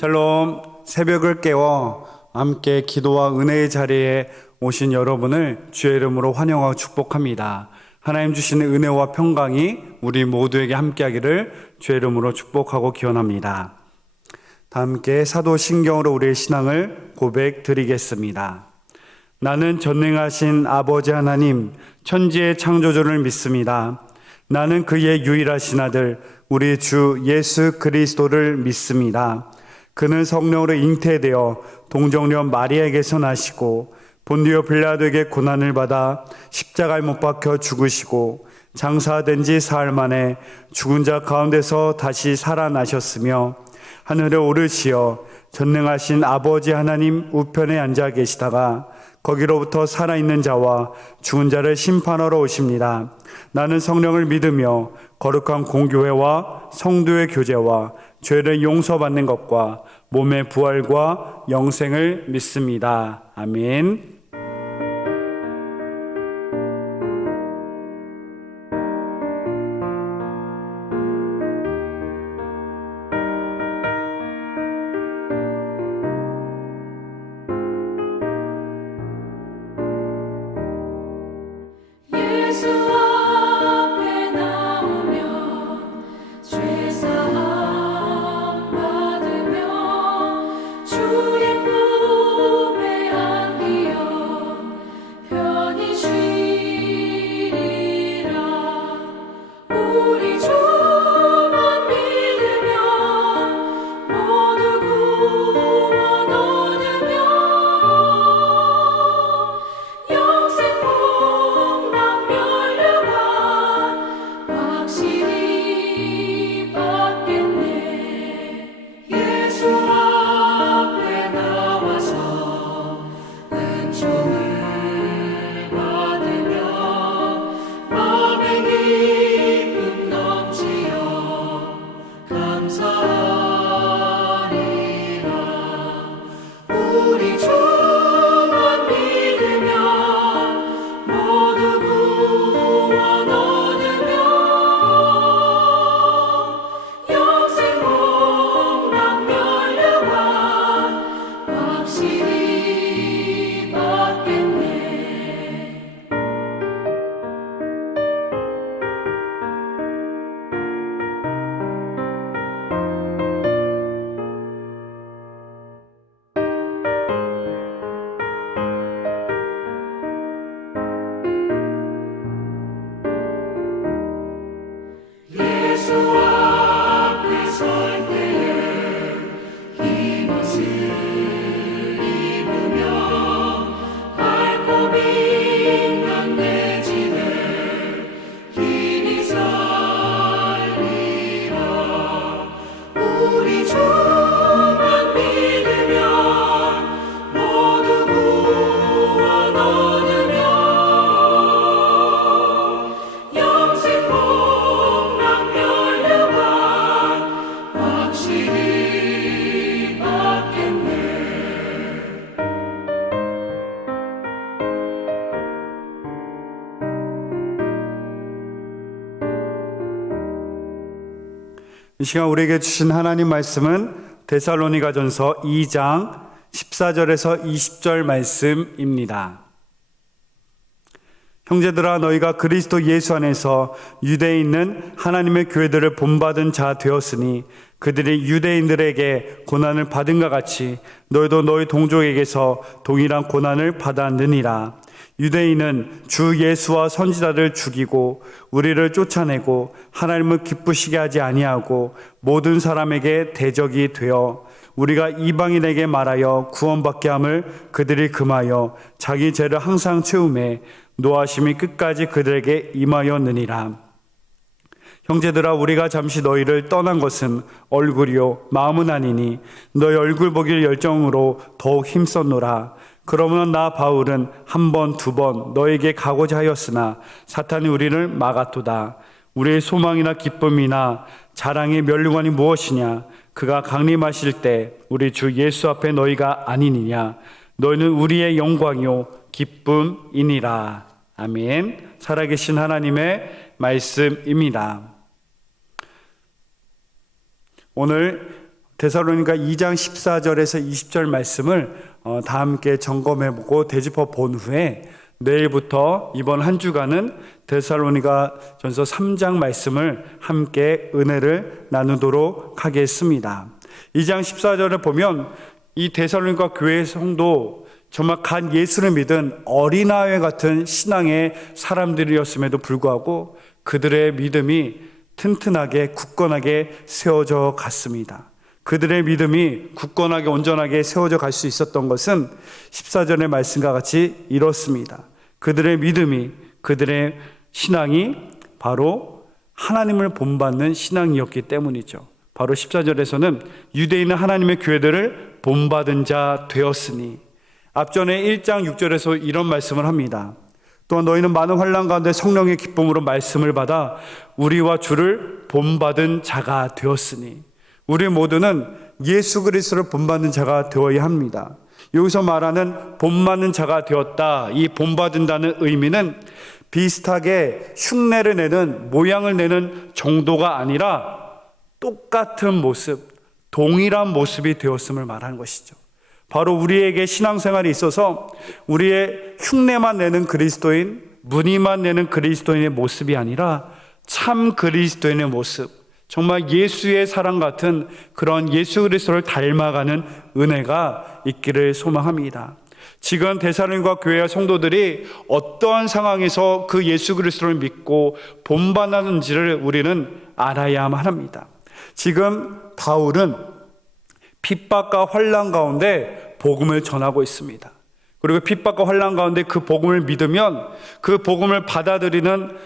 샬롬. 새벽을 깨워 함께 기도와 은혜의 자리에 오신 여러분을 주의 이름으로 환영하고 축복합니다. 하나님 주시는 은혜와 평강이 우리 모두에게 함께하기를 주의 이름으로 축복하고 기원합니다. 다 함께 사도신경으로 우리의 신앙을 고백드리겠습니다. 나는 전능하신 아버지 하나님, 천지의 창조주를 믿습니다. 나는 그의 유일하신 아들 우리 주 예수 그리스도를 믿습니다. 그는 성령으로 잉태되어 동정녀 마리아에게서 나시고 본디오 빌라도에게 고난을 받아 십자가에 못 박혀 죽으시고 장사된 지 사흘 만에 죽은 자 가운데서 다시 살아나셨으며 하늘에 오르시어 전능하신 아버지 하나님 우편에 앉아 계시다가 거기로부터 살아있는 자와 죽은 자를 심판하러 오십니다. 나는 성령을 믿으며 거룩한 공교회와 성도의 교제와 죄를 용서받는 것과 몸의 부활과 영생을 믿습니다. 아멘. 이 시간 우리에게 주신 하나님 말씀은 데살로니가전서 2장 14절에서 20절 말씀입니다. 형제들아, 너희가 그리스도 예수 안에서 유대에 있는 하나님의 교회들을 본받은 자 되었으니 그들이 유대인들에게 고난을 받은가 같이 너희도 너희 동족에게서 동일한 고난을 받았느니라. 유대인은 주 예수와 선지자를 죽이고 우리를 쫓아내고 하나님을 기쁘시게 하지 아니하고 모든 사람에게 대적이 되어 우리가 이방인에게 말하여 구원받게 함을 그들이 금하여 자기 죄를 항상 채우매 노하심이 끝까지 그들에게 임하였느니라. 형제들아, 우리가 잠시 너희를 떠난 것은 얼굴이요 마음은 아니니 너희 얼굴 보길 열정으로 더욱 힘썼노라. 그러므로 나 바울은 한 번, 두 번 너에게 가고자 하였으나 사탄이 우리를 막았도다. 우리의 소망이나 기쁨이나 자랑의 면류관이 무엇이냐? 그가 강림하실 때 우리 주 예수 앞에 너희가 아니니냐? 너희는 우리의 영광이요 기쁨이니라. 아멘. 살아계신 하나님의 말씀입니다. 오늘 데살로니가 2장 14절에서 20절 말씀을 다 함께 점검해보고 되짚어 본 후에 내일부터 이번 한 주간은 데살로니가 전서 3장 말씀을 함께 은혜를 나누도록 하겠습니다. 2장 14절에 보면 이 데살로니가 교회 성도 정말 간 예수를 믿은 어린아이 같은 신앙의 사람들이었음에도 불구하고 그들의 믿음이 튼튼하게 굳건하게 세워져 갔습니다. 그들의 믿음이 굳건하게 온전하게 세워져 갈 수 있었던 것은 14절의 말씀과 같이 이렇습니다. 그들의 믿음이, 그들의 신앙이 바로 하나님을 본받는 신앙이었기 때문이죠. 바로 14절에서는 유대인은 하나님의 교회들을 본받은 자 되었으니, 앞전에 1장 6절에서 이런 말씀을 합니다. 또한 너희는 많은 환난 가운데 성령의 기쁨으로 말씀을 받아 우리와 주를 본받은 자가 되었으니, 우리 모두는 예수 그리스도를 본받는 자가 되어야 합니다. 여기서 말하는 본받는 자가 되었다, 이 본받는다는 의미는 비슷하게 흉내를 내는, 모양을 내는 정도가 아니라 똑같은 모습, 동일한 모습이 되었음을 말하는 것이죠. 바로 우리에게 신앙생활에 있어서 우리의 흉내만 내는 그리스도인, 무늬만 내는 그리스도인의 모습이 아니라 참 그리스도인의 모습, 정말 예수의 사랑 같은 그런 예수 그리스도를 닮아가는 은혜가 있기를 소망합니다. 지금 데살로니가 교회와 성도들이 어떠한 상황에서 그 예수 그리스도를 믿고 본받았는지를 우리는 알아야만 합니다. 지금 바울은 핍박과 환난 가운데 복음을 전하고 있습니다. 그리고 핍박과 환난 가운데 그 복음을 믿으면 그 복음을 받아들이는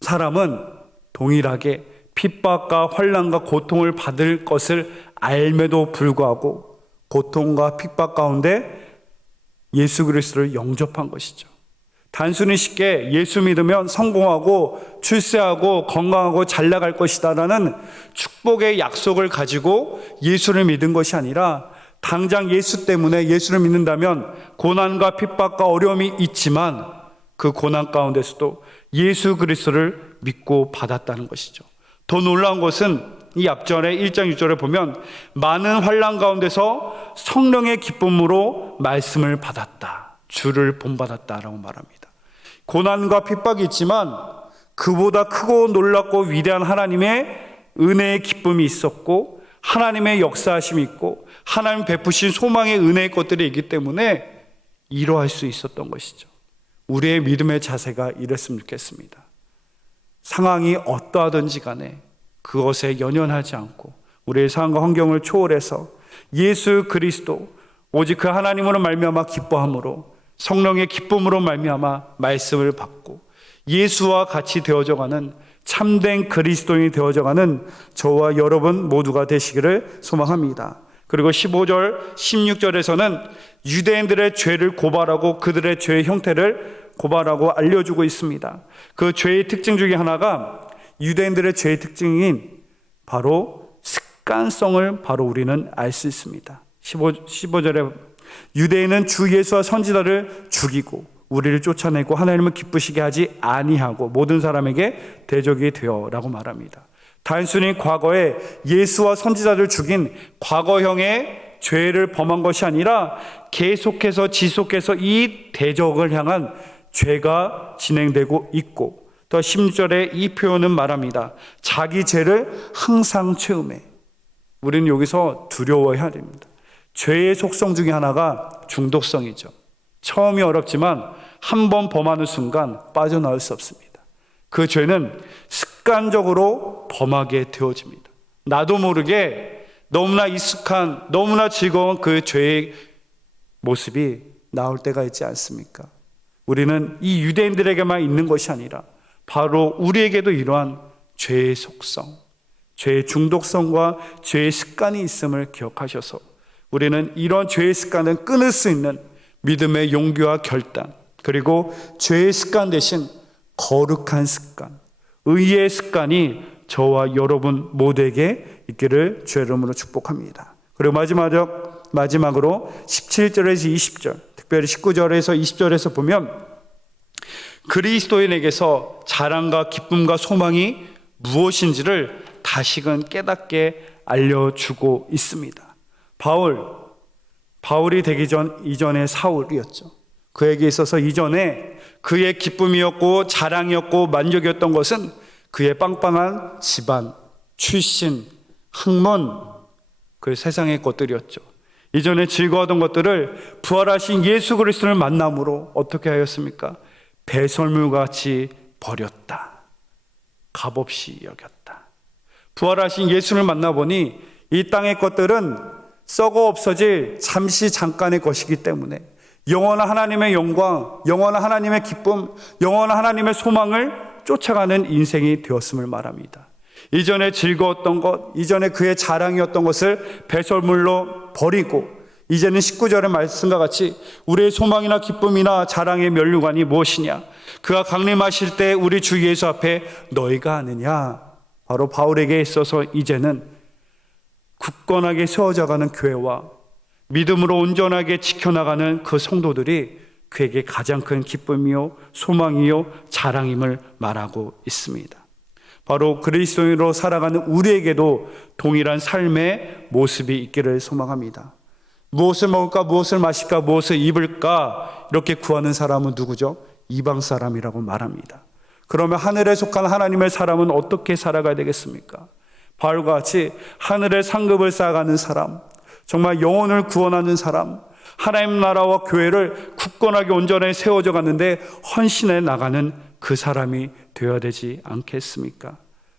사람은 동일하게 핍박과 환난과 고통을 받을 것을 알매도 불구하고 고통과 핍박 가운데 예수 그리스도를 영접한 것이죠. 단순히 쉽게 예수 믿으면 성공하고 출세하고 건강하고 잘 나갈 것이다라는 축복의 약속을 가지고 예수를 믿은 것이 아니라, 당장 예수 때문에 예수를 믿는다면 고난과 핍박과 어려움이 있지만 그 고난 가운데서도 예수 그리스도를 믿고 받았다는 것이죠. 더 놀라운 것은 이 앞절에 1장 6절에 보면 많은 환난 가운데서 성령의 기쁨으로 말씀을 받았다, 주를 본받았다라고 말합니다. 고난과 핍박이 있지만 그보다 크고 놀랍고 위대한 하나님의 은혜의 기쁨이 있었고, 하나님의 역사하심이 있고, 하나님 베푸신 소망의 은혜의 것들이 있기 때문에 이루어할 수 있었던 것이죠. 우리의 믿음의 자세가 이랬으면 좋겠습니다. 상황이 어떠하든지 간에 그것에 연연하지 않고 우리의 상황과 환경을 초월해서 예수 그리스도, 오직 그 하나님으로 말미암아 기뻐함으로, 성령의 기쁨으로 말미암아 말씀을 받고 예수와 같이 되어져가는 참된 그리스도인이 되어져가는 저와 여러분 모두가 되시기를 소망합니다. 그리고 15절 16절에서는 유대인들의 죄를 고발하고 그들의 죄의 형태를 고발하고 알려주고 있습니다. 그 죄의 특징 중에 하나가, 유대인들의 죄의 특징인 바로 습관성을 바로 우리는 알 수 있습니다. 15절에 유대인은 주 예수와 선지자를 죽이고 우리를 쫓아내고 하나님을 기쁘시게 하지 아니하고 모든 사람에게 대적이 되어 라고 말합니다. 단순히 과거에 예수와 선지자를 죽인 과거형의 죄를 범한 것이 아니라 계속해서 지속해서 이 대적을 향한 죄가 진행되고 있고, 또 16절에 이 표현은 말합니다. 자기 죄를 항상 체험해. 우리는 여기서 두려워해야 됩니다. 죄의 속성 중에 하나가 중독성이죠. 처음이 어렵지만 한 번 범하는 순간 빠져나올 수 없습니다. 그 죄는 습관적으로 범하게 되어집니다. 나도 모르게 너무나 익숙한, 너무나 즐거운 그 죄의 모습이 나올 때가 있지 않습니까? 우리는 이 유대인들에게만 있는 것이 아니라 바로 우리에게도 이러한 죄의 속성, 죄의 중독성과 죄의 습관이 있음을 기억하셔서 우리는 이런 죄의 습관을 끊을 수 있는 믿음의 용기와 결단, 그리고 죄의 습관 대신 거룩한 습관, 의의 습관이 저와 여러분 모두에게 있기를 주의 이름으로 축복합니다. 그리고 마지막으로 17절에서 20절, 특별히 19절에서 20절에서 보면 그리스도인에게서 자랑과 기쁨과 소망이 무엇인지를 다시금 깨닫게 알려주고 있습니다. 바울이 되기 이전에 사울이었죠. 그에게 있어서 이전에 그의 기쁨이었고 자랑이었고 만족이었던 것은 그의 빵빵한 집안, 출신, 학문, 그 세상의 것들이었죠. 이전에 즐거워하던 것들을 부활하신 예수 그리스도를 만남으로 어떻게 하였습니까? 배설물같이 버렸다. 값없이 여겼다. 부활하신 예수를 만나보니 이 땅의 것들은 썩어 없어질 잠깐의 것이기 때문에 영원한 하나님의 영광, 영원한 하나님의 기쁨, 영원한 하나님의 소망을 쫓아가는 인생이 되었음을 말합니다. 이전에 즐거웠던 것, 이전에 그의 자랑이었던 것을 배설물로 버리고 이제는 19절의 말씀과 같이 우리의 소망이나 기쁨이나 자랑의 면류관이 무엇이냐? 그가 강림하실 때 우리 주 예수 앞에 너희가 아느냐? 바로 바울에게 있어서 이제는 굳건하게 세워져가는 교회와 믿음으로 온전하게 지켜나가는 그 성도들이 그에게 가장 큰 기쁨이요 소망이요 자랑임을 말하고 있습니다. 바로 그리스도인으로 살아가는 우리에게도 동일한 삶의 모습이 있기를 소망합니다. 무엇을 먹을까, 무엇을 마실까, 무엇을 입을까 이렇게 구하는 사람은 누구죠? 이방 사람이라고 말합니다. 그러면 하늘에 속한 하나님의 사람은 어떻게 살아가야 되겠습니까? 바울과 같이 하늘의 상급을 쌓아가는 사람, 정말 영혼을 구원하는 사람, 하나님 나라와 교회를 굳건하게 온전하게 세워져 갔는데 헌신해 나가는 그 사람이 되어야 되지 않겠습니까?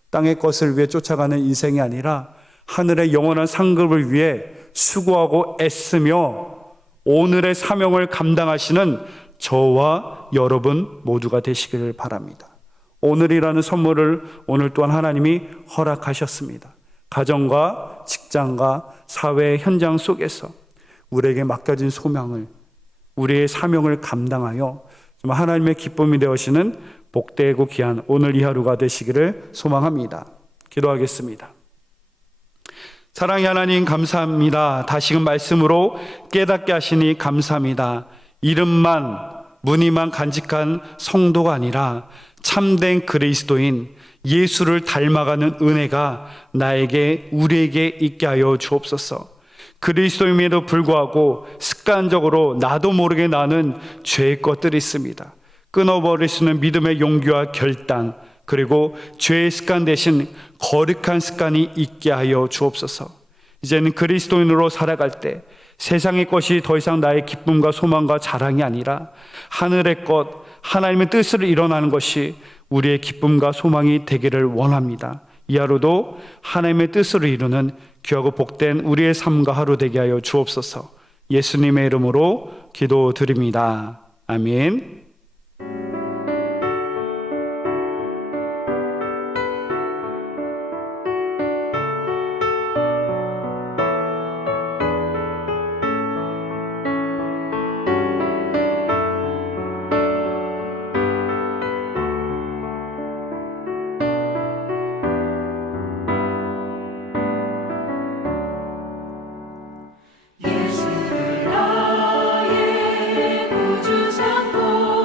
땅의 것을 위해 쫓아가는 인생이 아니라 하늘의 영원한 상급을 위해 수고하고 애쓰며 오늘의 사명을 감당하시는 저와 여러분 모두가 되시기를 바랍니다. 오늘이라는 선물을 오늘 또한 하나님이 허락하셨습니다. 가정과 직장과 사회 현장 속에서 우리에게 맡겨진 소명을, 우리의 사명을 감당하여 정말 하나님의 기쁨이 되어시는 복되고 귀한 오늘 이 하루가 되시기를 소망합니다. 기도하겠습니다. 사랑의 하나님 감사합니다. 다시금 말씀으로 깨닫게 하시니 감사합니다. 이름만 무늬만 간직한 성도가 아니라 참된 그리스도인 예수를 닮아가는 은혜가 나에게 우리에게 있게 하여 주옵소서. 그리스도임에도 불구하고 습관적으로 나도 모르게 나는 죄의 것들이 있습니다. 끊어버릴 수 있는 믿음의 용기와 결단, 그리고 죄의 습관 대신 거룩한 습관이 있게 하여 주옵소서. 이제는 그리스도인으로 살아갈 때 세상의 것이 더 이상 나의 기쁨과 소망과 자랑이 아니라 하늘의 것, 하나님의 뜻을 일어나는 것이 우리의 기쁨과 소망이 되기를 원합니다. 이 하루도 하나님의 뜻을 이루는 귀하고 복된 우리의 삶과 하루 되게 하여 주옵소서. 예수님의 이름으로 기도드립니다. 아멘. 예수를 나의 구주 삼고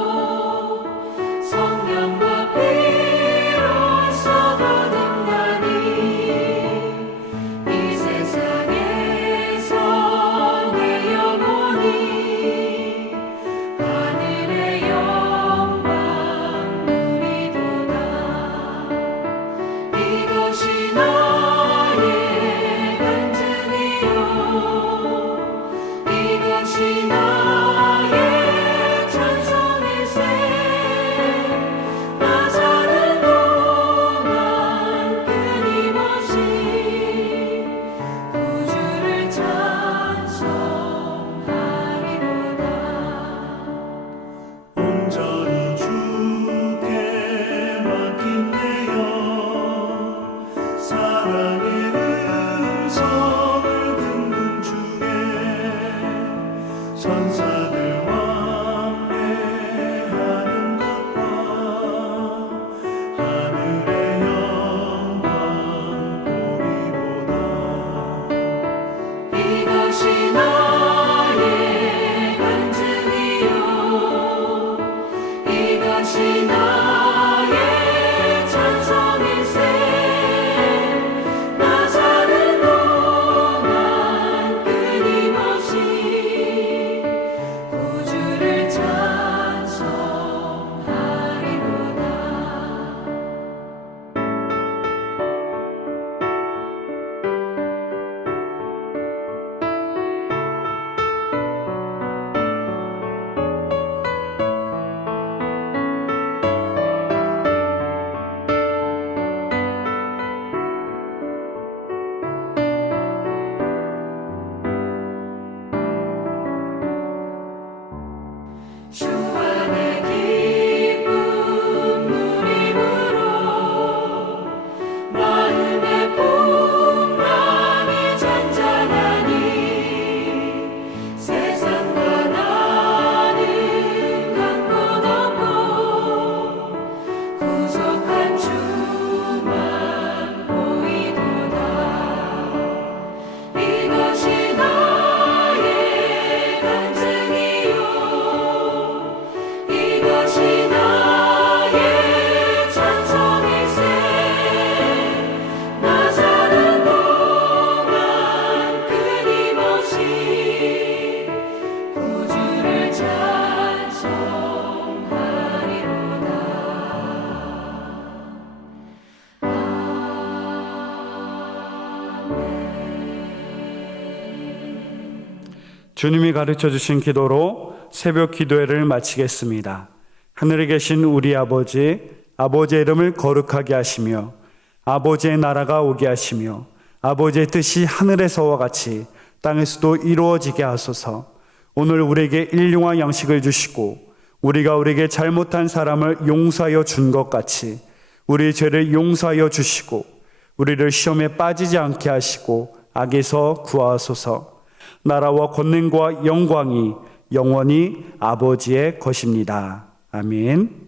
주님이 가르쳐 주신 기도로 새벽 기도회를 마치겠습니다. 하늘에 계신 우리 아버지, 아버지의 이름을 거룩하게 하시며 아버지의 나라가 오게 하시며 아버지의 뜻이 하늘에서와 같이 땅에서도 이루어지게 하소서. 오늘 우리에게 일용할 양식을 주시고 우리가 우리에게 잘못한 사람을 용서하여 준 것 같이 우리 죄를 용서하여 주시고 우리를 시험에 빠지지 않게 하시고 악에서 구하소서. 나라와 권능과 영광이 영원히 아버지의 것입니다. 아멘.